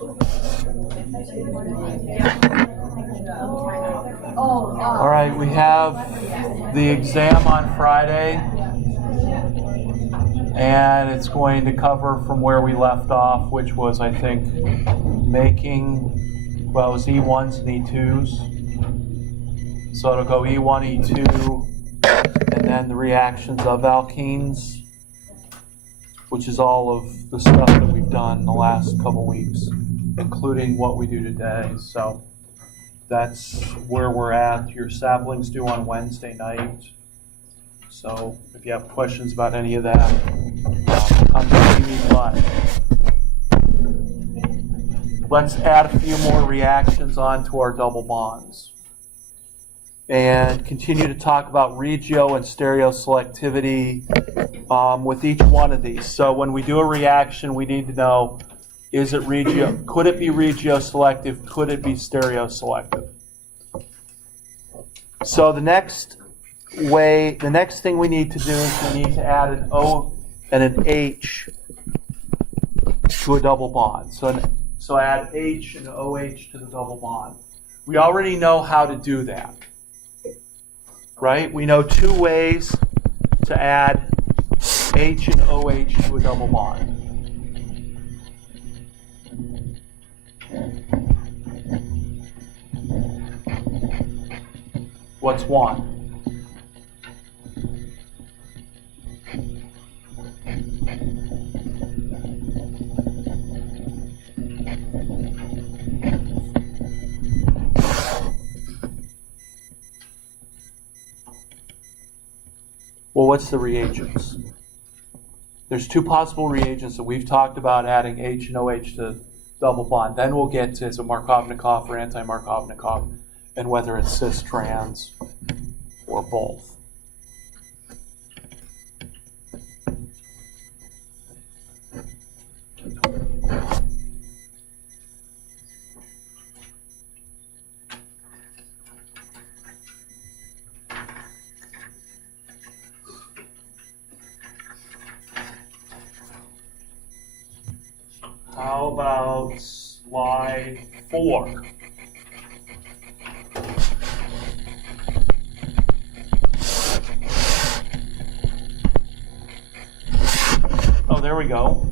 All right, we have the exam on Friday, and it's going to cover from where we left off, which was, I think, making, well, it was E1s and E2s. So it'll go E1, E2, and then the reactions of alkenes, which is all of the stuff that we've done the last couple weeks, including what we do today. So that's where we're at. Your sapling's due on Wednesday night. So if you have questions about any of that, come to see me. But let's add a few more reactions onto our double bonds and continue to talk about regio and stereoselectivity with each one of these. So when we do a reaction, we need to know, is it regio? Could it be regioselective? Could it be stereoselective? So the next thing we need to do is we need to add an O and an H to a double bond. So add H and OH to the double bond. We already know how to do that, right? We know two ways to add H and OH to a double bond. What's one? Well, what's the reagents? There's two possible reagents that we've talked about adding H and OH to double bond. Then we'll get to is it Markovnikov or anti-Markovnikov, and whether it's cis trans or both. How about slide 4? Oh, there we go.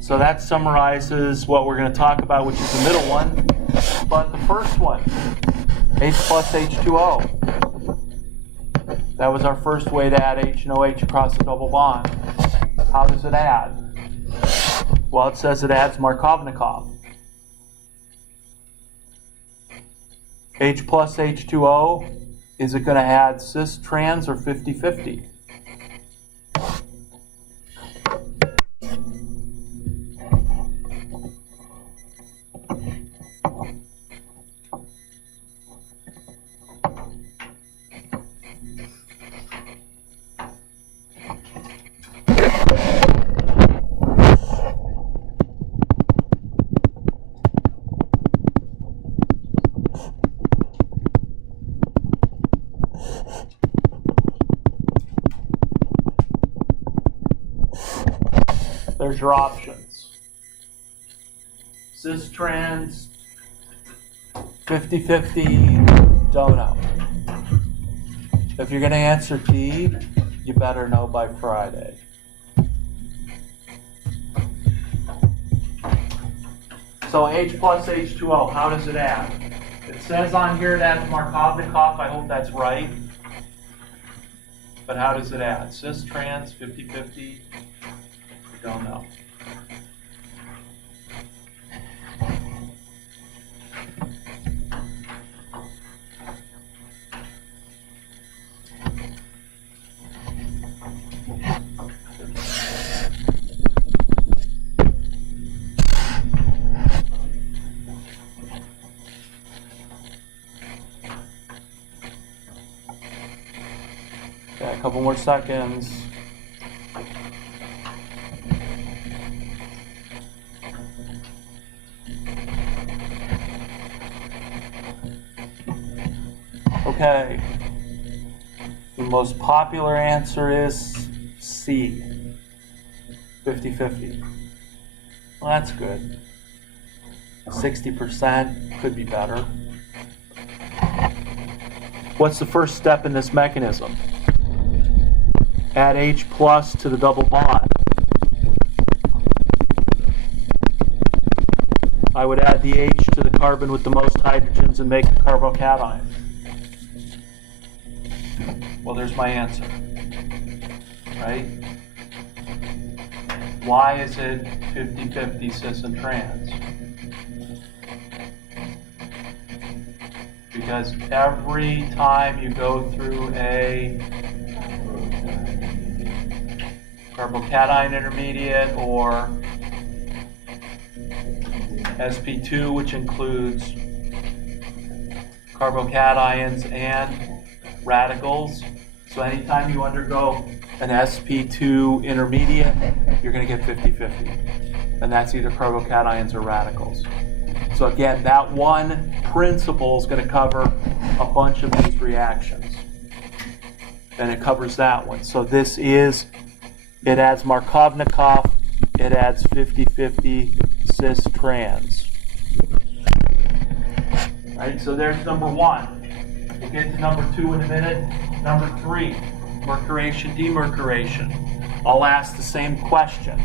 So that summarizes what we're going to talk about, which is the middle one. But the first one, H plus H2O. That was our first way to add H and OH across the double bond. How does it add? Well, it says it adds Markovnikov. H plus H2O, is it going to add cis trans or 50-50? There's your options. Cis trans, 50-50, don't know. If you're going to answer D, you better know by Friday. So H plus H2O, how does it add? It says on here it adds Markovnikov. I hope that's right. But how does it add? Cis trans, 50-50. Don't know. Okay, a couple more seconds. Okay, the most popular answer is C, 50-50. Well, that's good. 60% could be better. What's the first step in this mechanism? Add H plus to the double bond. I would add the H to the carbon with the most hydrogens and make a carbocation. Well, there's my answer, right? Why is it 50-50 cis and trans? Because every time you go through a carbocation intermediate or sp2, which includes carbocations and radicals. So anytime you undergo an sp2 intermediate, you're going to get 50-50. And that's either carbocations or radicals. So again, that one principle is going to cover a bunch of these reactions. And it covers that one. So this is, it adds Markovnikov, it adds 50-50 cis-trans. Right, so there's number one. We'll get to number two in a minute. Number three, mercuration, demercuration. I'll ask the same question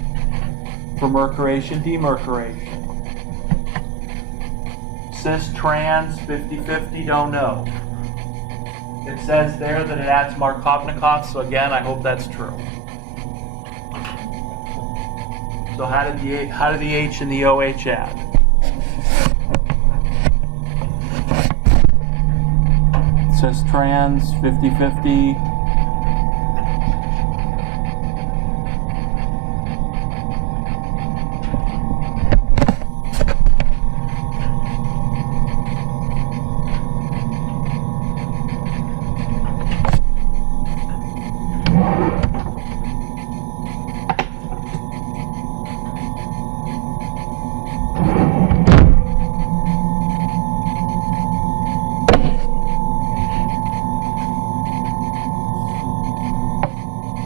for mercuration, demercuration. Cis-trans, 50-50, don't know. It says there that it adds Markovnikov, so again, I hope that's true. So how did the H and the OH add? Cis-trans, 50-50.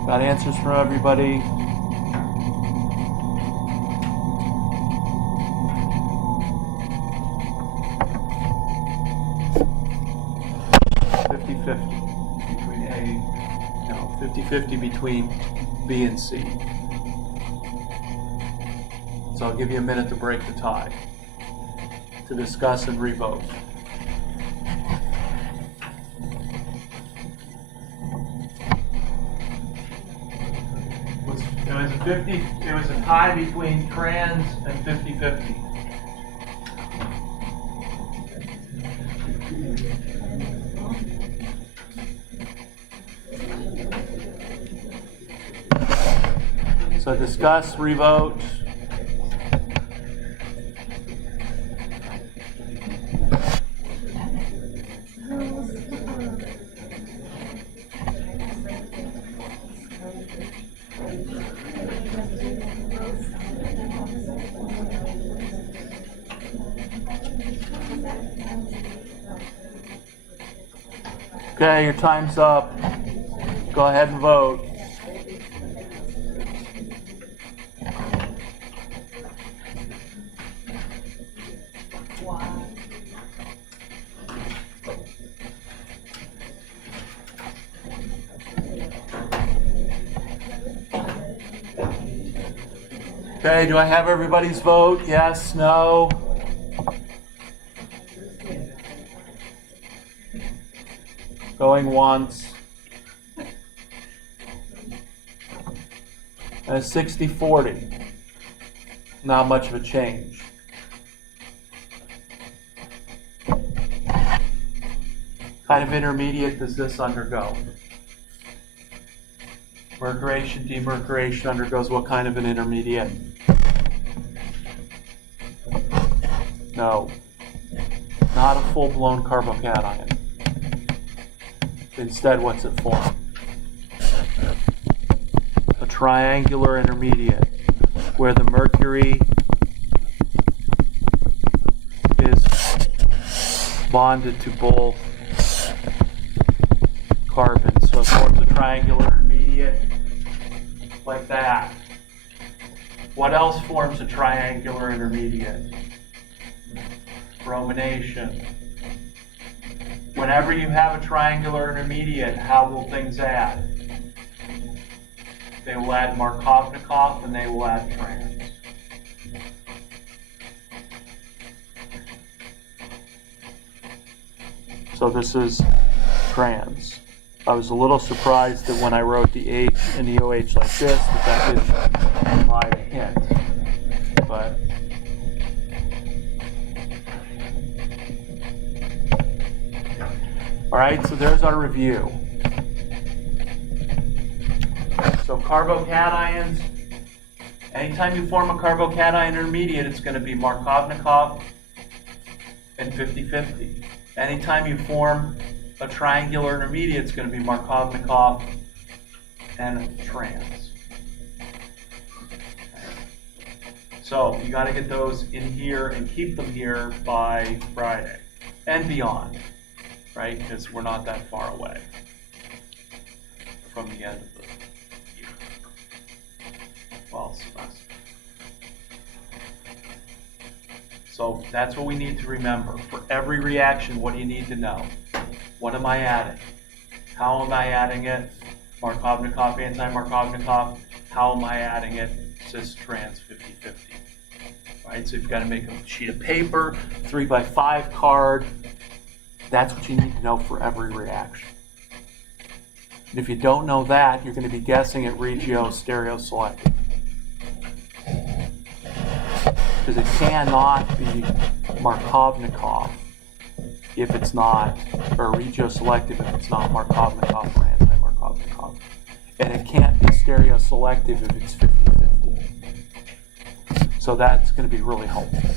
Got answers from everybody? Between A, no, 50-50 between B and C. So I'll give you a minute to break the tie, to discuss and revote. It was a tie between trans and 50-50. So discuss, revote. Okay, your time's up. Go ahead and vote. Okay, do I have everybody's vote? Yes, no? Going once. And a 60-40. Not much of a change. Kind of intermediate does this undergo? Mercuration, demercuration undergoes what kind of an intermediate? No. Not a full-blown carbocation. Instead, what's it for? A triangular intermediate, where the mercury is bonded to both carbons. So it forms a triangular intermediate like that. What else forms a triangular intermediate? bromination. Whenever you have a triangular intermediate, how will things add? They will add Markovnikov and they will add trans. So this is trans. I was a little surprised that when I wrote the H and the OH like this, that didn't provide a hint. But all right, so there's our review. So carbocations, anytime you form a carbocation intermediate, it's going to be Markovnikov and 50-50. Anytime you form a triangular intermediate, it's going to be Markovnikov and trans. So you got to get those in here and keep them here by Friday and beyond, right? Because we're not that far away from the end of the year. Well, semester. So that's what we need to remember. For every reaction, what do you need to know? What am I adding? How am I adding it? Markovnikov, anti-Markovnikov. How am I adding it? Cis trans 50-50. Right? So you've got to make a sheet of paper, 3x5 card. That's what you need to know for every reaction. And if you don't know that, you're going to be guessing at regio stereoselective. Because it cannot be Markovnikov if it's not, or regioselective if it's not Markovnikov or anti-Markovnikov. And it can't be stereoselective if it's 50-50. So that's going to be really helpful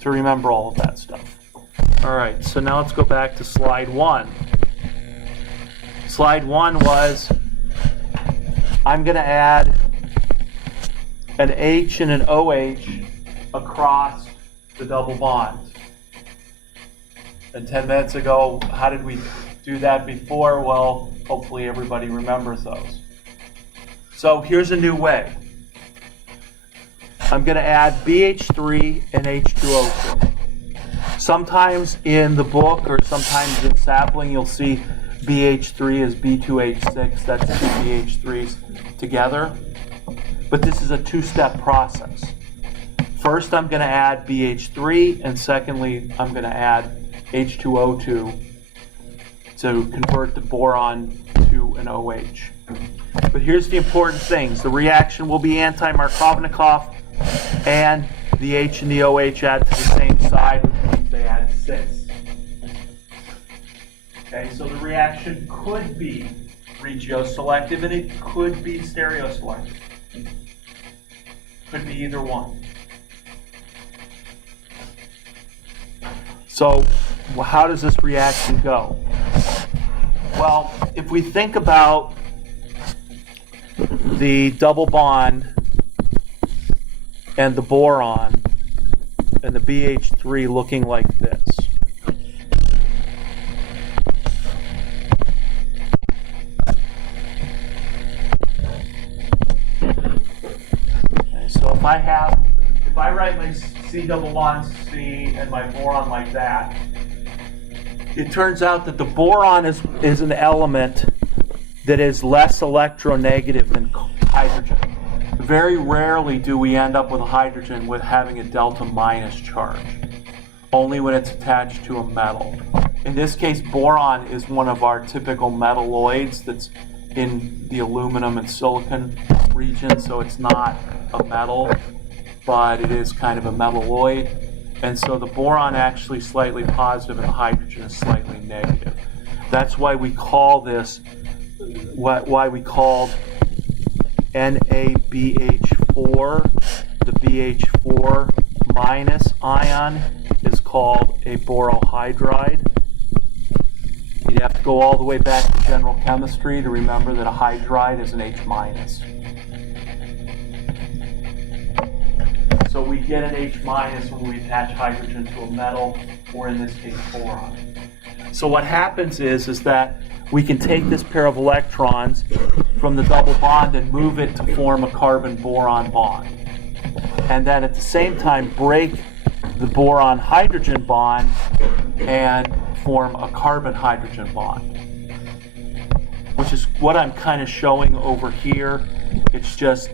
to remember all of that stuff. All right, so now let's go back to slide 1. Slide 1 was, I'm going to add an H and an OH across the double bond. And 10 minutes ago, how did we do that before? Well, hopefully everybody remembers those. So here's a new way. I'm going to add BH3 and H2O2. Sometimes in the book or sometimes in sapling, you'll see BH3 as B2H6. That's two BH3s together. But this is a two-step process. First, I'm going to add BH3, and secondly, I'm going to add H2O2 to convert the boron to an OH. But here's the important things. The reaction will be anti-Markovnikov, and the H and the OH add to the same side, which means they add cis. Okay, so the reaction could be regioselective, and it could be stereoselective. Could be either one. So how does this reaction go? Well, if we think about the double bond and the boron and the BH3 looking like this. Okay, so if I write my C double bond C and my boron like that, it turns out that the boron is an element that is less electronegative than hydrogen. Very rarely do we end up with a hydrogen with having a delta minus charge, only when it's attached to a metal. In this case, boron is one of our typical metalloids that's in the aluminum and silicon region, so it's not a metal, but it is kind of a metalloid. And so the boron actually slightly positive and the hydrogen is slightly negative. That's why we call this, why we called NaBH4, the BH4 minus ion is called a borohydride. You'd have to go all the way back to general chemistry to remember that a hydride is an H minus. So we get an H minus when we attach hydrogen to a metal, or in this case, boron. So what happens is that we can take this pair of electrons from the double bond and move it to form a carbon-boron bond. And then at the same time break the boron-hydrogen bond and form a carbon-hydrogen bond, which is what I'm kind of showing over here. It's just,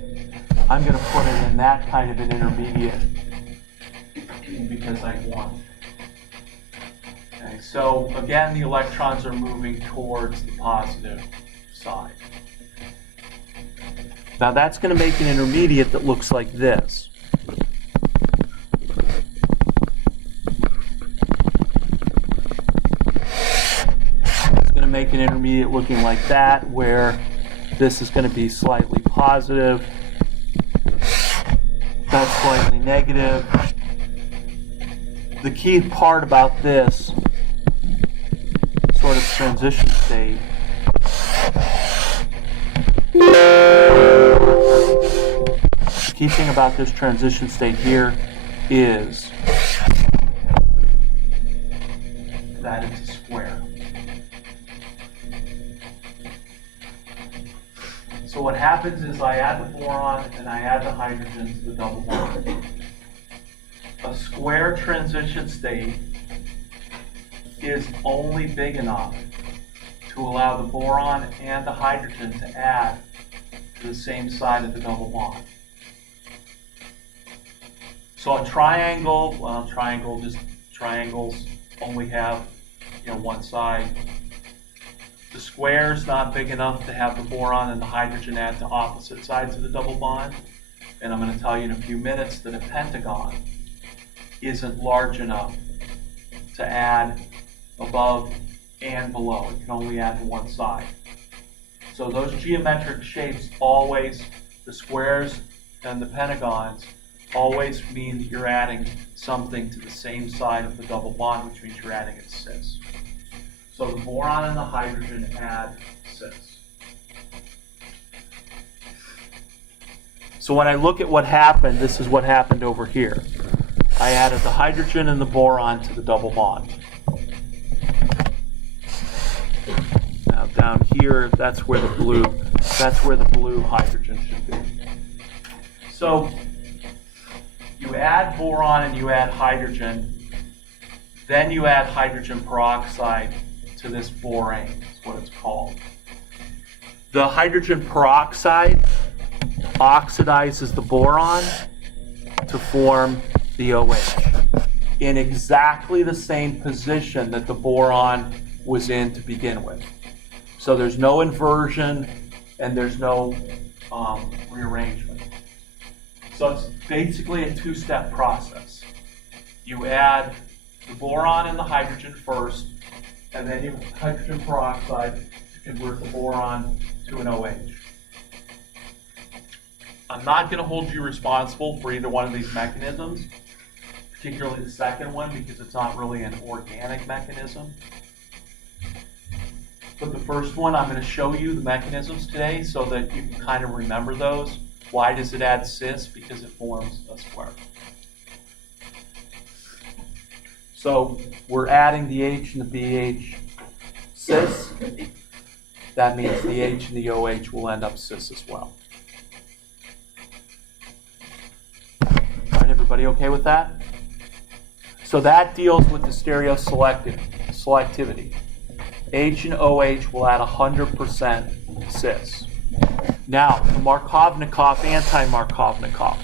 I'm going to put it in that kind of an intermediate because I want. Okay, so again, the electrons are moving towards the positive side. Now that's going to make an intermediate that looks like this. It's going to make an intermediate looking like that, where this is going to be slightly positive, that's slightly negative. The key part about this sort of transition state the key thing about this transition state here is that it's a square. So what happens is I add the boron and I add the hydrogen to the double bond. A square transition state is only big enough to allow the boron and the hydrogen to add to the same side of the double bond. So a triangle, well, triangles only have, one side. The square's not big enough to have the boron and the hydrogen add to opposite sides of the double bond. And I'm going to tell you in a few minutes that a pentagon isn't large enough to add above and below. It can only add to one side. So those geometric shapes always, the squares and the pentagons, always mean that you're adding something to the same side of the double bond, which means you're adding a cis. So the boron and the hydrogen add cis. So when I look at what happened, this is what happened over here. I added the hydrogen and the boron to the double bond. Now down here, that's where the blue hydrogen should be. So you add boron and you add hydrogen, then you add hydrogen peroxide to this borane, is what it's called. The hydrogen peroxide oxidizes the boron to form the OH in exactly the same position that the boron was in to begin with. So there's no inversion and there's no rearrangement. So it's basically a two-step process. You add the boron and the hydrogen first, and then you have hydrogen peroxide to convert the boron to an OH. I'm not going to hold you responsible for either one of these mechanisms, particularly the second one, because it's not really an organic mechanism. But the first one, I'm going to show you the mechanisms today so that you can kind of remember those. Why does it add cis? Because it forms a square. So we're adding the H and the BH cis. That means the H and the OH will end up cis as well. All right, everybody okay with that? So that deals with the stereoselectivity. H and OH will add 100% cis. Now, the Markovnikov, anti-Markovnikov.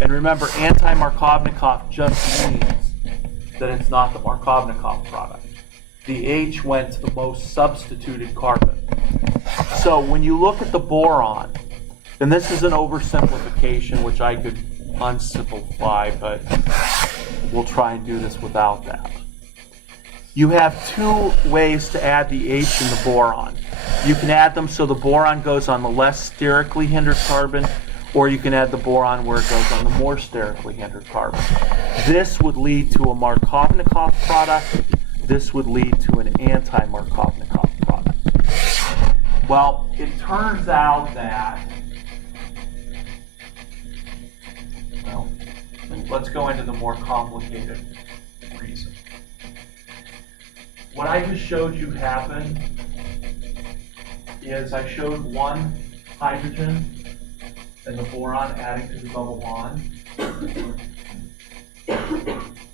And remember, anti-Markovnikov just means that it's not the Markovnikov product. The H went to the most substituted carbon. So when you look at the boron, and this is an oversimplification, which I could unsimplify, but we'll try and do this without that. You have two ways to add the H and the boron. You can add them so the boron goes on the less sterically hindered carbon, or you can add the boron where it goes on the more sterically hindered carbon. This would lead to a Markovnikov product. This would lead to an anti-Markovnikov product. Well, it turns out that, well, let's go into the more complicated reason. What I just showed you happen is I showed one hydrogen and the boron adding to the double bond.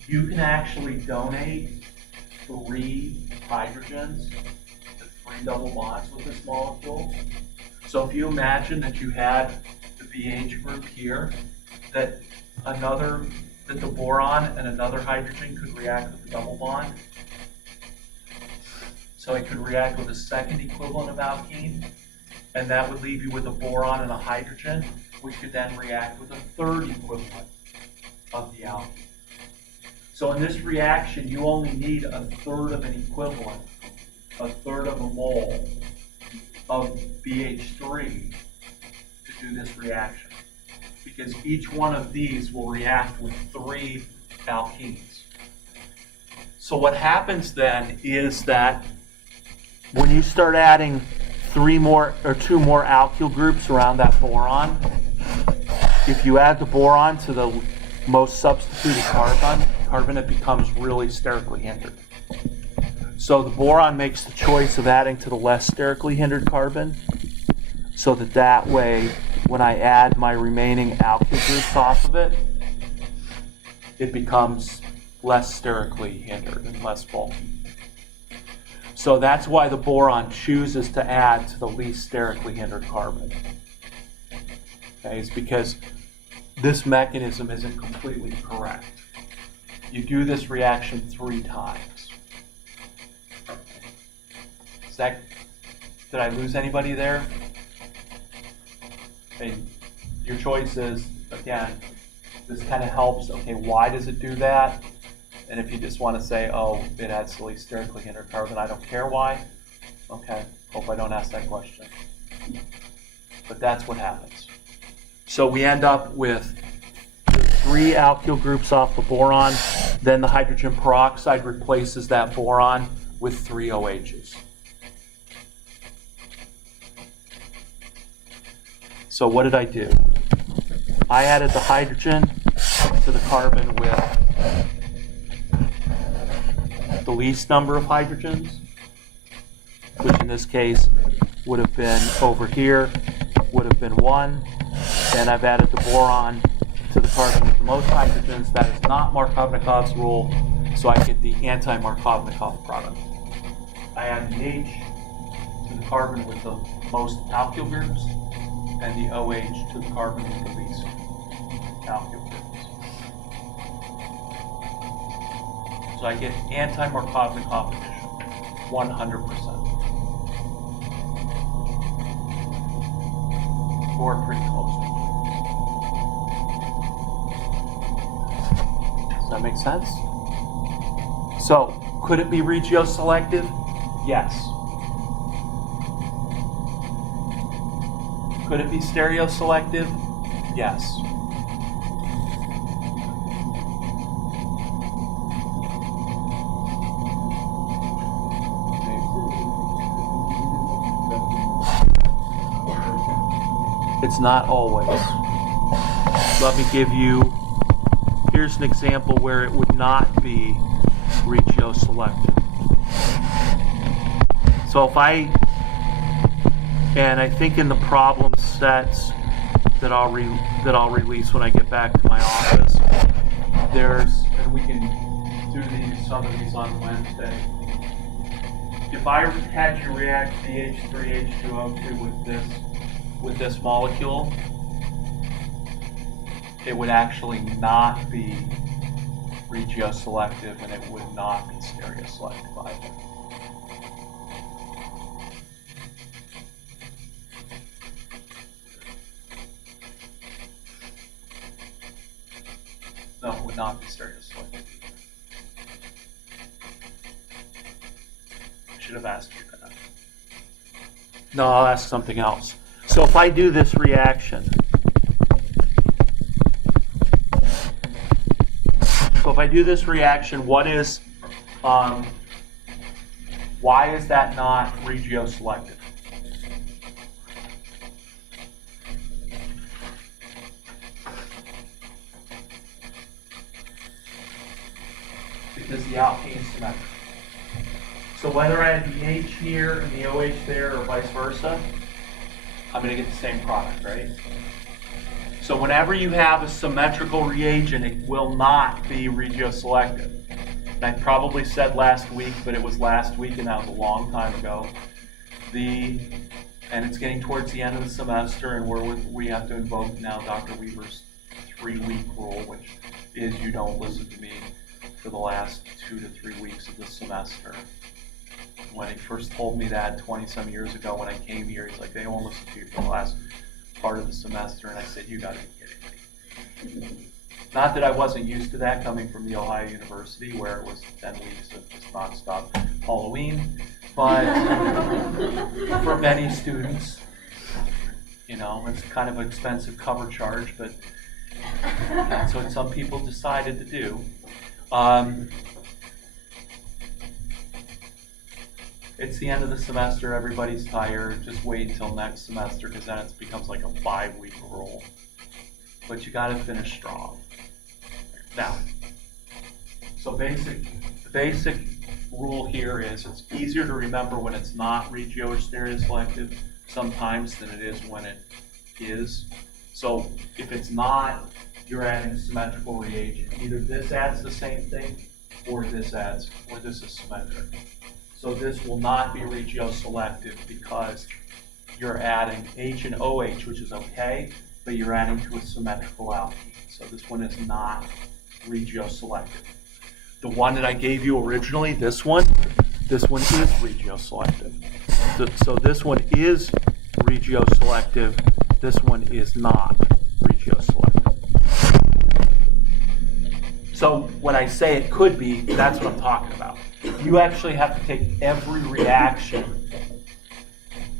you can actually donate 3 hydrogens to 3 double bonds with this molecule. So if you imagine that you had the BH group here, that the boron and another hydrogen could react with a double bond. So it could react with a second equivalent of alkene, and that would leave you with a boron and a hydrogen, which could then react with a third equivalent of the alkene. So in this reaction, you only need a third of an equivalent, a third of a mole of BH3 to do this reaction, because each one of these will react with 3 alkenes. So what happens then is that when you start adding 2 more alkyl groups around that boron, if you add the boron to the most substituted carbon, it becomes really sterically hindered. So the boron makes the choice of adding to the less sterically hindered carbon, so that way, when I add my remaining alkyl groups off of it, it becomes less sterically hindered and less bulky. So that's why the boron chooses to add to the least sterically hindered carbon. Okay, it's because this mechanism isn't completely correct. You do this reaction 3 times. Did I lose anybody there? Okay, your choice is, again, this kind of helps. Okay, why does it do that? And if you just want to say, oh, it adds to least sterically hindered carbon, I don't care why. Okay, hope I don't ask that question. But that's what happens. So we end up with 3 alkyl groups off the boron, then the hydrogen peroxide replaces that boron with 3 OHs. So what did I do? I added the hydrogen to the carbon with the least number of hydrogens, which in this case would have been over here, would have been 1. Then I've added the boron to the carbon with the most hydrogens. That is not Markovnikov's rule, so I get the anti-Markovnikov product. I add the H to the carbon with the most alkyl groups, and the OH to the carbon with the least alkyl groups. So I get anti-Markovnikov addition, 100%. Or pretty close. Does that make sense? So, could it be regioselective? Yes. Could it be stereoselective? Yes. It's not always. Let me give you, here's an example where it would not be regioselective. So if and I think in the problem sets that I'll release when I get back to my office, and we can do some of these on Wednesday. If I had you react BH3H2O2 with this molecule, it would actually not be regioselective, and it would not be stereoselective either. No, it would not be stereoselective. I should have asked you that. No, I'll ask something else. So if I do this reaction, why is that not regioselective? Because the alkene is symmetric. So whether I have the H here and the OH there or vice versa, I'm going to get the same product, right? So whenever you have a symmetrical reagent, it will not be regioselective. And I probably said last week, but it was last week and that was a long time ago. And it's getting towards the end of the semester, and we have to invoke now Dr. Weaver's 3-week rule, which is you don't listen to me for the last 2 to 3 weeks of the semester. When he first told me that 20-some years ago when I came here, he's like, they won't listen to you for the last part of the semester, and I said, you gotta be kidding me. Not that I wasn't used to that coming from the Ohio University, where it was 10 weeks of just nonstop Halloween, but for many students, you know, it's kind of an expensive cover charge, but that's what some people decided to do. It's the end of the semester, everybody's tired, just wait until next semester, because then it becomes like a 5-week rule. But you gotta finish strong. Now, so the basic rule here is it's easier to remember when it's not regio or stereoselective sometimes than it is when it is. So if it's not, you're adding a symmetrical reagent. Either this adds the same thing, or this is symmetric. So this will not be regioselective because you're adding H and OH, which is okay, but you're adding to a symmetrical alkene. So this one is not regioselective. The one that I gave you originally, this one is regioselective. So this one is regioselective, this one is not regioselective. So when I say it could be, that's what I'm talking about. You actually have to take every reaction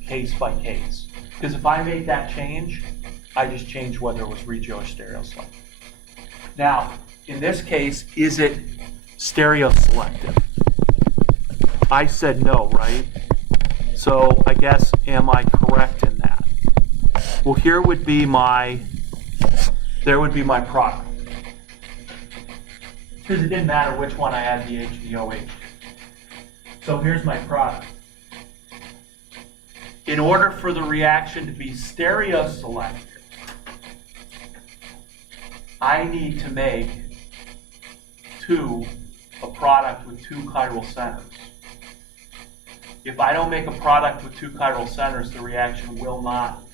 case by case. Because if I make that change, I just change whether it was regio or stereoselective. Now, in this case, is it stereoselective? I said no, right? So I guess, am I correct in that? Well, there would be my product. Because it didn't matter which one I had the H and the OH. So here's my product. In order for the reaction to be stereoselective, I need to make a product with 2 chiral centers. If I don't make a product with 2 chiral centers, the reaction will not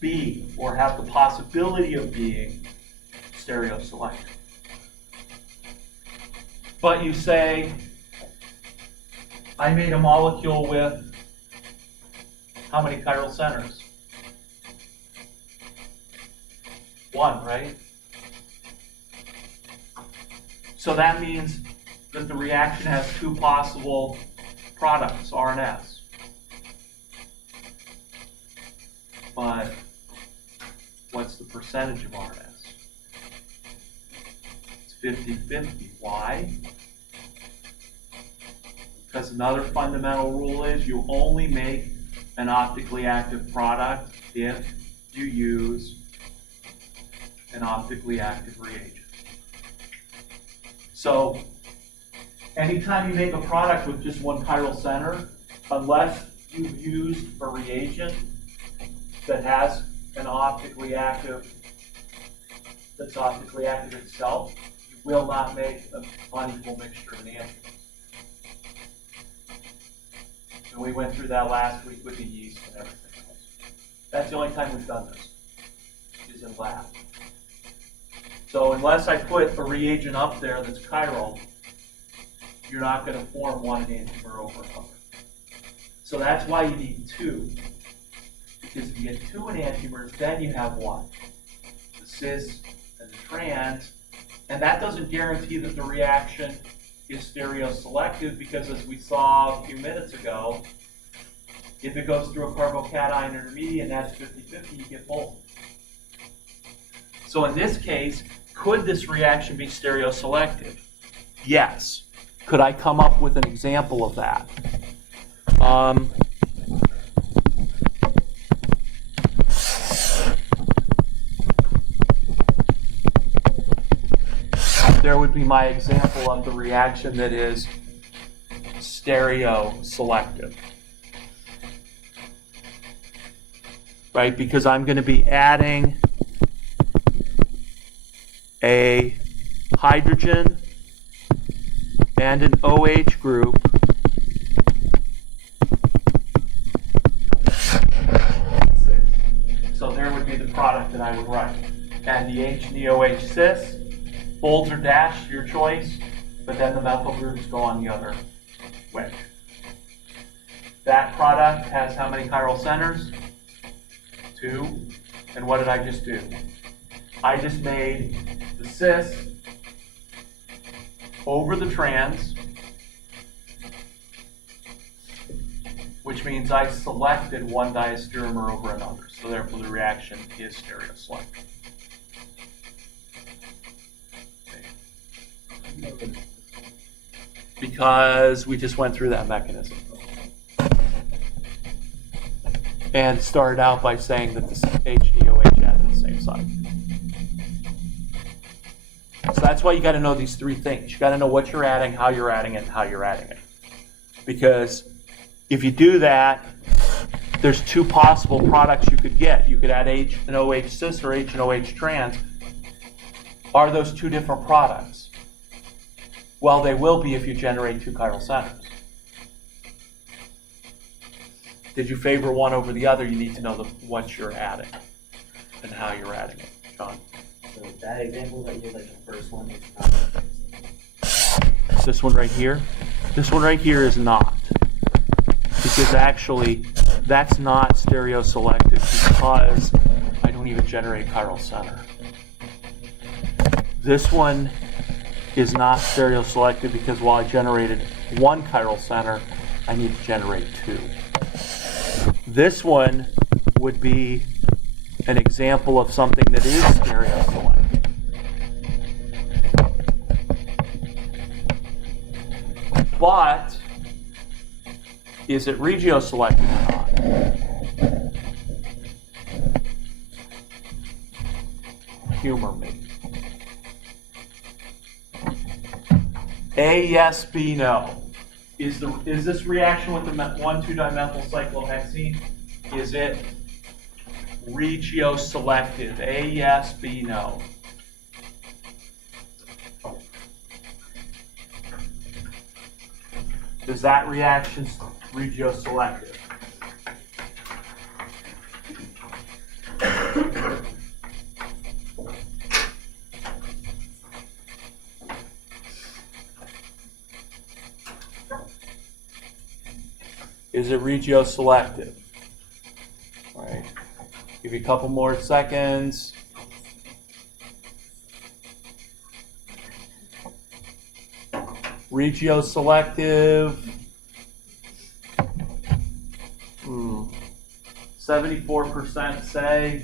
be, or have the possibility of being, stereoselective. But you say, I made a molecule with how many chiral centers? 1, right? So that means that the reaction has 2 possible products, R and S. But what's the percentage of R and S? It's 50-50. Why? Because another fundamental rule is you only make an optically active product if you use an optically active reagent. So anytime you make a product with just 1 chiral center, unless you've used a reagent that has an optically active, that's optically active itself, you will not make an unequal mixture of enantiomers. And we went through that last week with the yeast and everything else. That's the only time we've done this, is in lab. So unless I put a reagent up there that's chiral, you're not going to form one enantiomer over another. So that's why you need 2. Because if you get 2 enantiomers, then you have what? The cis and the trans. And that doesn't guarantee that the reaction is stereoselective, because as we saw a few minutes ago, if it goes through a carbocation intermediate and that's 50-50, you get both. So in this case, could this reaction be stereoselective? Yes. Could I come up with an example of that? There would be my example of the reaction that is stereoselective. Right? Because I'm going to be adding a hydrogen and an OH group so there would be the product that I would write. And the H and the OH cis, bolds or dash, your choice, but then the methyl groups go on the other way. That product has how many chiral centers? 2. And what did I just do? I just made the cis over the trans, which means I selected one diastereomer over another. So therefore the reaction is stereoselective. Because we just went through that mechanism. And started out by saying that the H and the OH added the same side. So that's why you got to know these 3 things. You got to know what you're adding, how you're adding it, and how you're adding it. Because if you do that, there's 2 possible products you could get. You could add H and OH cis or H and OH trans. Are those 2 different products? Well, they will be if you generate 2 chiral centers. Did you favor one over the other? You need to know what you're adding and how you're adding it. John? So that example that you like the first one is not. This one right here? This one right here is not. Because actually, that's not stereoselective because I don't even generate chiral center. This one is not stereoselective because while I generated 1 chiral center, I need to generate 2. This one would be an example of something that is stereoselective. But is it regioselective or not? Humor me. A, yes, B, no. Is this reaction with the 1,2-dimethyl cyclohexene, is it regioselective? A, yes, B, no. Is that reaction regioselective? Is it regioselective? All right. Give you a couple more seconds. Regioselective. 74% say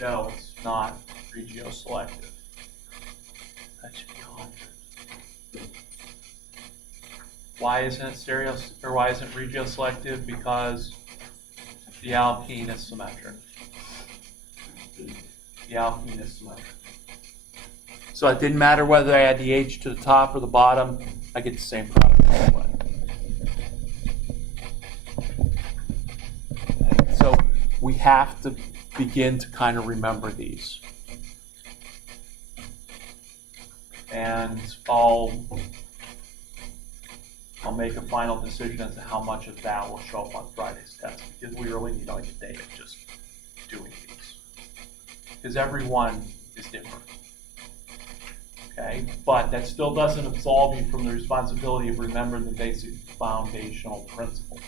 no, it's not regioselective. That should be 100. Why isn't it why isn't regioselective? Because the alkene is symmetric. The alkene is symmetric. So it didn't matter whether I add the H to the top or the bottom, I get the same product all the way. Okay, so we have to begin to kind of remember these. And I'll make a final decision as to how much of that will show up on Friday's test, because we really need like a day of just doing these. Because every one is different. Okay, but that still doesn't absolve you from the responsibility of remembering the basic foundational principles.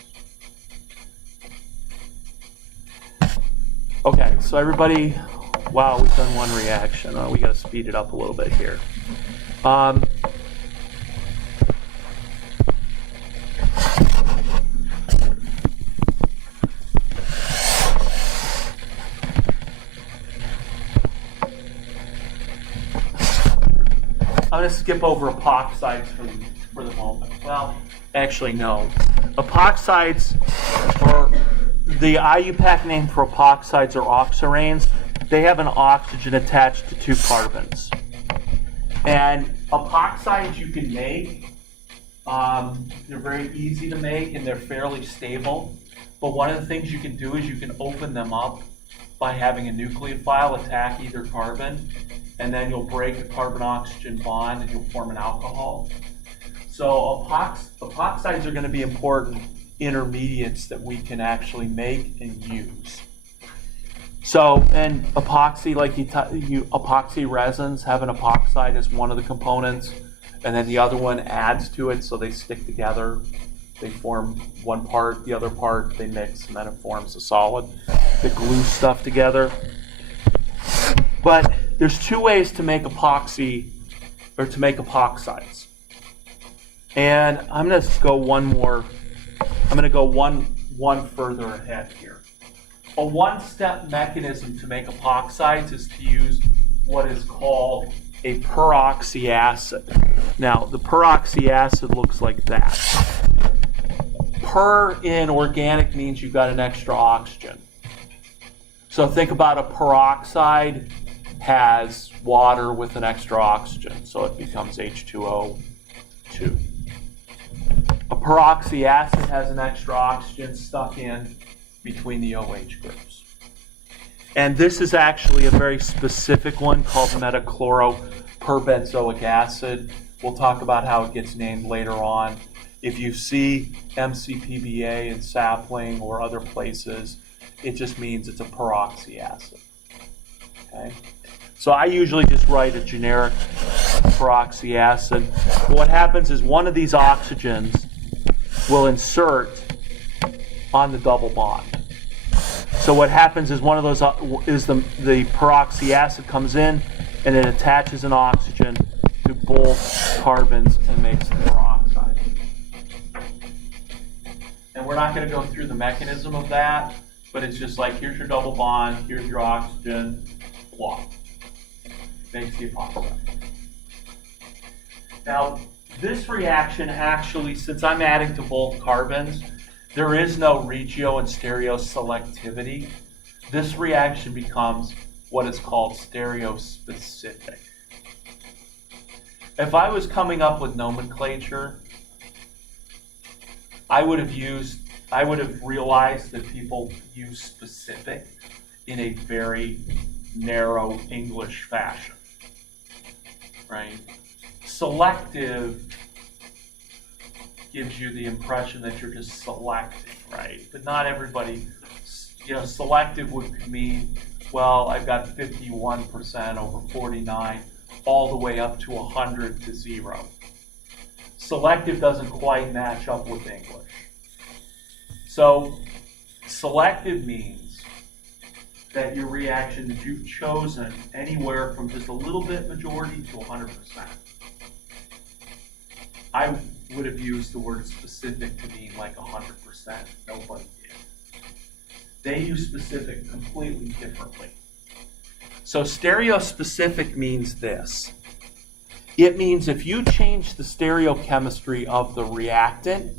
Okay, so everybody, wow, we've done one reaction. We got to speed it up a little bit here. I'm going to skip over epoxides for the moment. Well, actually, no. Epoxides, or the IUPAC name for epoxides are oxiranes. They have an oxygen attached to 2 carbons. And epoxides you can make. They're very easy to make and they're fairly stable. But one of the things you can do is you can open them up by having a nucleophile attack either carbon. and then you'll break a carbon-oxygen bond and you'll form an alcohol. So epoxides are going to be important intermediates that we can actually make and use. So, and epoxy, like epoxy resins have an epoxide as one of the components, and then the other one adds to it, so they stick together. They form one part, the other part, they mix, and then it forms a solid that glues stuff together. But there's two ways to make epoxy, or to make epoxides. And I'm going to go one further ahead here. A one-step mechanism to make epoxides is to use what is called a peroxy acid. Now, the peroxy acid looks like that. Per in organic means you've got an extra oxygen. So think about a peroxide has water with an extra oxygen, so it becomes H2O2. A peroxy acid has an extra oxygen stuck in between the OH groups. And this is actually a very specific one called metachloroperbenzoic acid. We'll talk about how it gets named later on. If you see MCPBA in sapling or other places, it just means it's a peroxy acid. Okay? So I usually just write a generic peroxy acid. What happens is one of these oxygens will insert on the double bond. So what happens is one of those is the peroxy acid comes in and it attaches an oxygen to both carbons and makes the peroxide. And we're not going to go through the mechanism of that, but it's just like, here's your double bond, here's your oxygen, blah. Makes the epoxide. Now, this reaction actually, since I'm adding to both carbons, there is no regio and stereoselectivity. This reaction becomes what is called stereospecific. If I was coming up with nomenclature, I would have realized that people use specific in a very narrow English fashion, right? Selective gives you the impression that you're just selecting, right? But not everybody, selective would mean, well, I've got 51% over 49, all the way up to 100 to 0. Selective doesn't quite match up with English. So selective means that your reaction that you've chosen anywhere from just a little bit majority to 100%. I would have used the word specific to mean like 100%. Nobody did. They use specific completely differently. So stereospecific means this. It means if you change the stereochemistry of the reactant,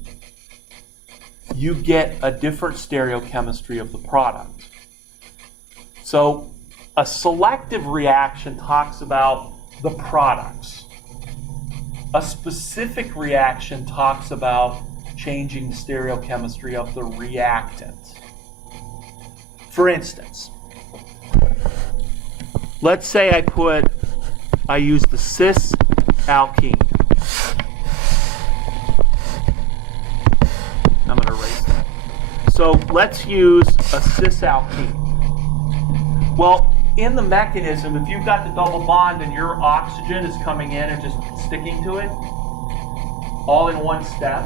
you get a different stereochemistry of the product. So a selective reaction talks about the products. A specific reaction talks about changing the stereochemistry of the reactant. For instance, let's say I use the cis alkene. I'm going to erase that. So let's use a cis alkene. Well, in the mechanism, if you've got the double bond and your oxygen is coming in and just sticking to it, all in one step,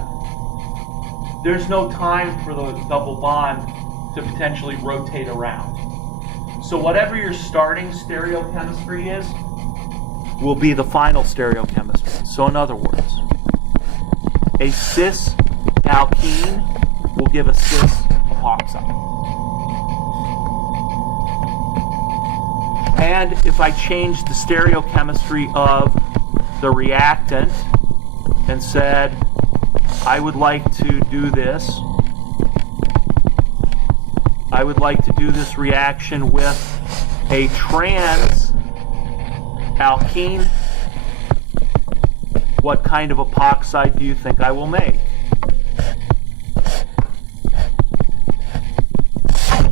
there's no time for the double bond to potentially rotate around. So whatever your starting stereochemistry is, will be the final stereochemistry. So in other words, a cis alkene will give a cis epoxide. And if I change the stereochemistry of the reactant and said, I would like to do this, I would like to do this reaction with a trans alkene, what kind of epoxide do you think I will make?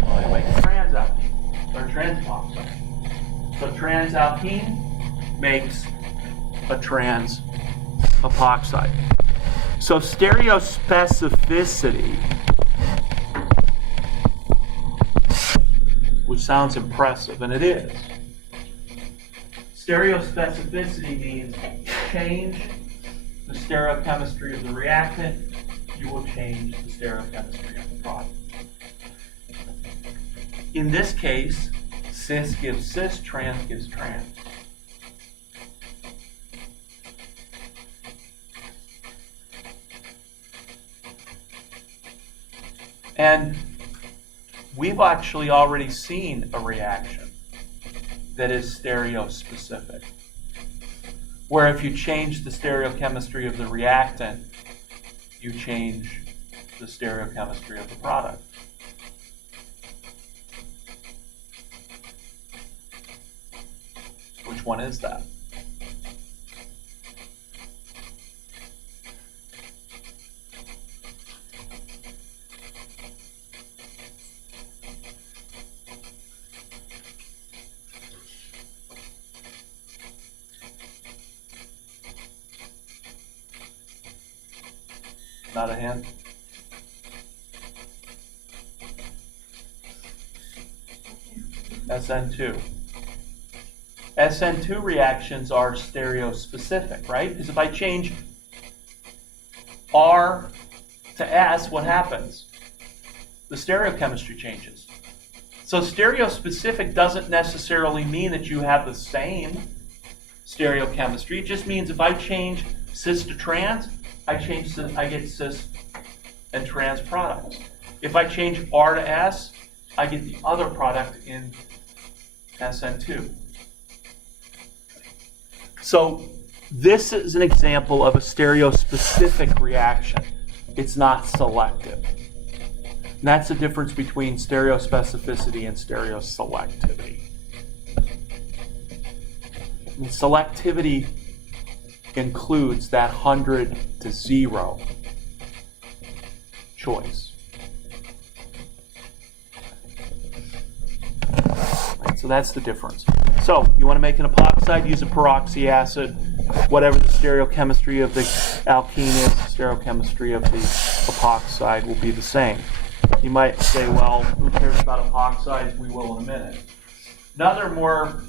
Well, I make a trans alkene, or trans epoxide. So transalkene makes a trans epoxide. So stereospecificity, which sounds impressive, and it is. Stereospecificity means change the stereochemistry of the reactant, you will change the stereochemistry of the product. In this case, cis gives cis, trans gives trans. And we've actually already seen a reaction that is stereospecific, where if you change the stereochemistry of the reactant, you change the stereochemistry of the product. Which one is that? Not a hint? SN2. SN2 reactions are stereospecific, right? Because if I change R to S, what happens? The stereochemistry changes. So stereospecific doesn't necessarily mean that you have the same stereochemistry. It just means if I change cis to trans, I get cis and trans products. If I change R to S, I get the other product in SN2. So this is an example of a stereospecific reaction. It's not selective. And that's the difference between stereospecificity and stereoselectivity. And selectivity includes that 100 to 0 choice. Right, so that's the difference. So you want to make an epoxide, use a peroxy acid. Whatever the stereochemistry of the alkene is, the stereochemistry of the epoxide will be the same. You might say, well, who cares about epoxides? We will in a minute. Another more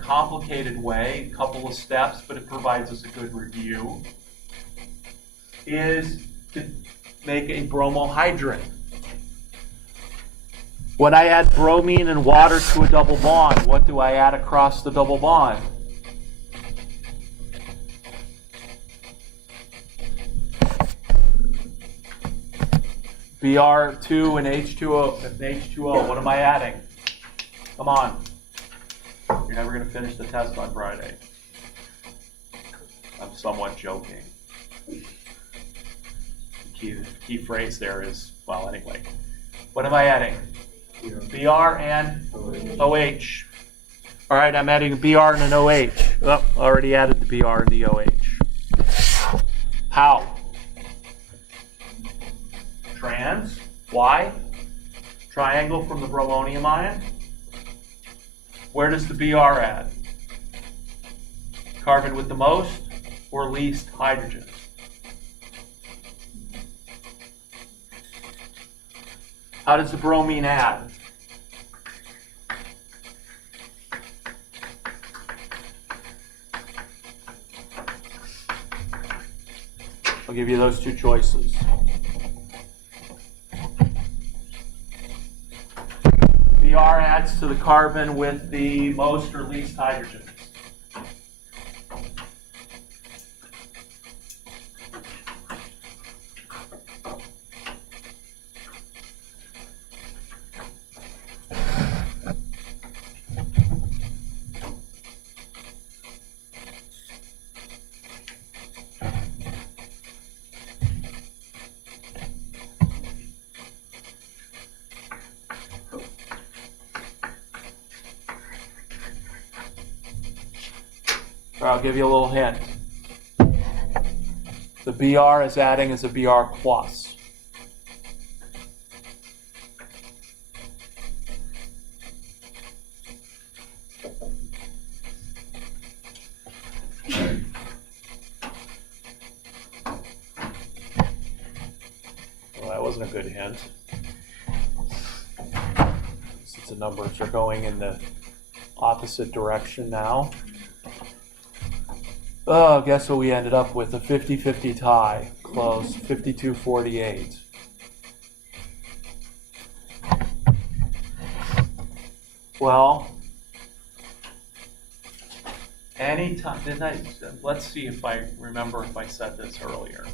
complicated way, a couple of steps, but it provides us a good review, is to make a bromohydrin. When I add bromine and water to a double bond, what do I add across the double bond? Br2 and H2O. What am I adding? Come on. You're never going to finish the test on Friday. I'm somewhat joking. The key phrase there is, well, anyway. What am I adding? Br and OH. All right, I'm adding a Br and an OH. Oh, already added the Br and the OH. How? Trans. Why? Triangle from the bromonium ion. Where does the Br add? Carbon with the most or least hydrogen? How does the bromine add? I'll give you those two choices. Br adds to the carbon with the most or least hydrogens. I'll give you a little hint. The Br is adding as a Br plus. wasn't a good hint. Since the numbers are going in the opposite direction now. Oh, guess what we ended up with? A 50-50 tie. Close. 52-48. Well, anytime, let's see if I remember if I said this earlier.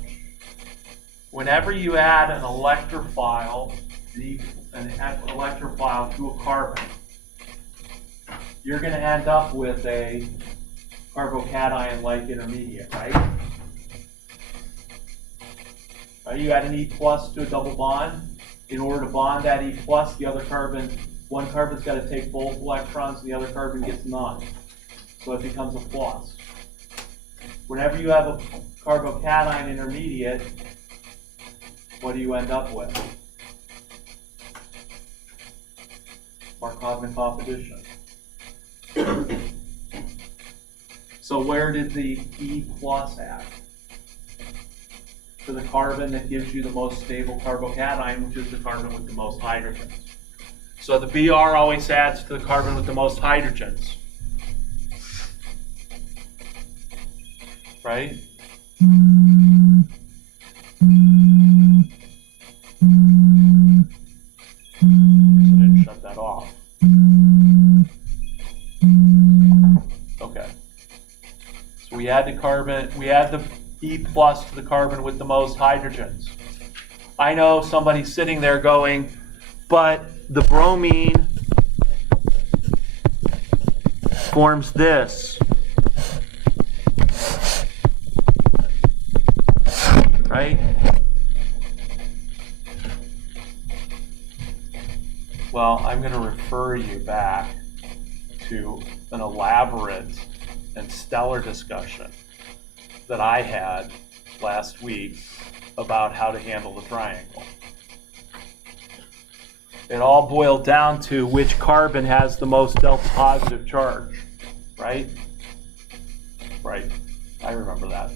Whenever you add an electrophile, to a carbon, you're going to end up with a carbocation-like intermediate, right? You add an E plus to a double bond. In order to bond that E plus, one carbon's got to take both electrons, and the other carbon gets none. So it becomes a plus. Whenever you have a carbocation intermediate, what do you end up with? Markovnikov addition. So where did the E plus add? To the carbon that gives you the most stable carbocation, which is the carbon with the most hydrogens. So the Br always adds to the carbon with the most hydrogens. Right? So I didn't shut that off. Okay. So we add the E plus to the carbon with the most hydrogens. I know somebody's sitting there going, but the bromine forms this. Right? Well, I'm going to refer you back to an elaborate and stellar discussion that I had last week about how to handle the triangle. It all boiled down to which carbon has the most delta positive charge, right? Right. I remember that.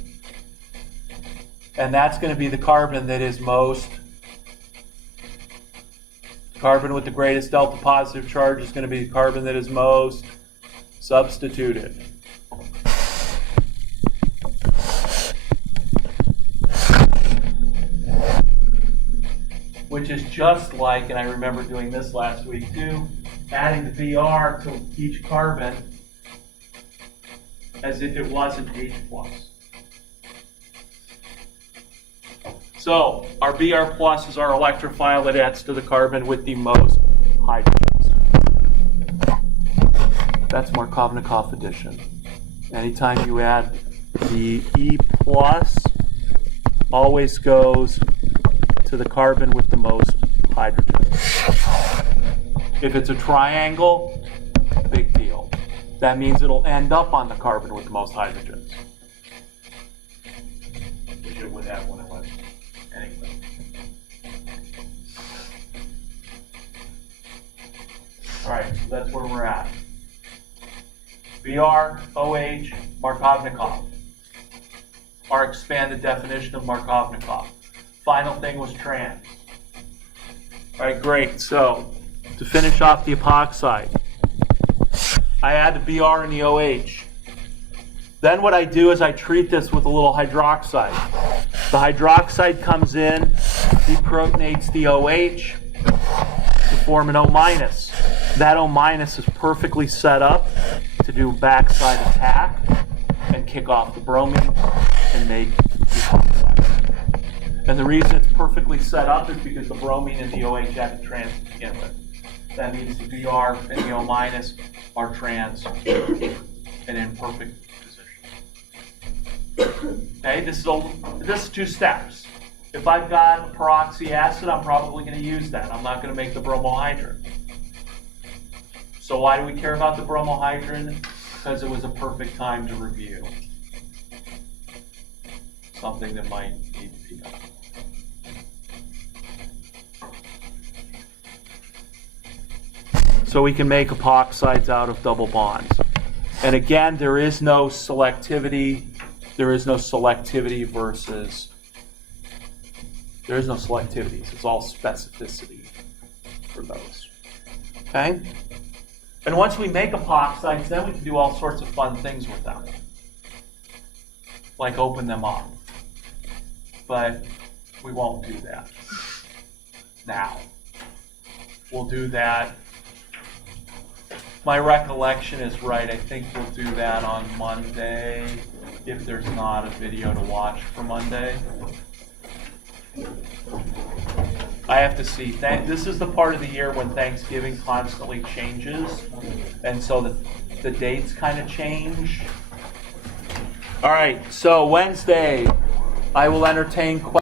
And that's going to be the carbon that is carbon with the greatest delta positive charge is going to be the carbon that is most substituted. Which is just like, and I remember doing this last week too, adding the Br to each carbon as if it wasn't H plus. So our Br plus is our electrophile that adds to the carbon with the most hydrogens. That's Markovnikov addition. Anytime you add the E plus, always goes to the carbon with the most hydrogens. If it's a triangle, big deal. That means it'll end up on the carbon with the most hydrogens. Which it would have when it went anyway. Alright, so that's where we're at. Br, OH, Markovnikov. Our expanded definition of Markovnikov. Final thing was trans. Alright, great. So, to finish off the epoxide, I add the Br and the OH. Then what I do is I treat this with a little hydroxide. The hydroxide comes in, deprotonates the OH to form an O-. That O- is perfectly set up to do backside attack and kick off the bromine and make the epoxide. And the reason it's perfectly set up is because the bromine and the OH have to trans to begin with. That means the Br and the O- are trans and in perfect position. Okay, this is two steps. If I've got a peroxy acid, I'm probably going to use that. I'm not going to make the bromohydrin. So why do we care about the bromohydrin? Because it was a perfect time to review something that might need to be done. So we can make epoxides out of double bonds. And again, there is no selectivity. There is no selectivity versus There is no selectivities. It's all specificity for those. Okay? And once we make epoxides, then we can do all sorts of fun things with them. Like open them up. But we won't do that now. We'll do that. My recollection is right. I think we'll do that on Monday, if there's not a video to watch for Monday. I have to see. This is the part of the year when Thanksgiving constantly changes, and so the dates kind of change. All right, so Wednesday, I will entertain questions.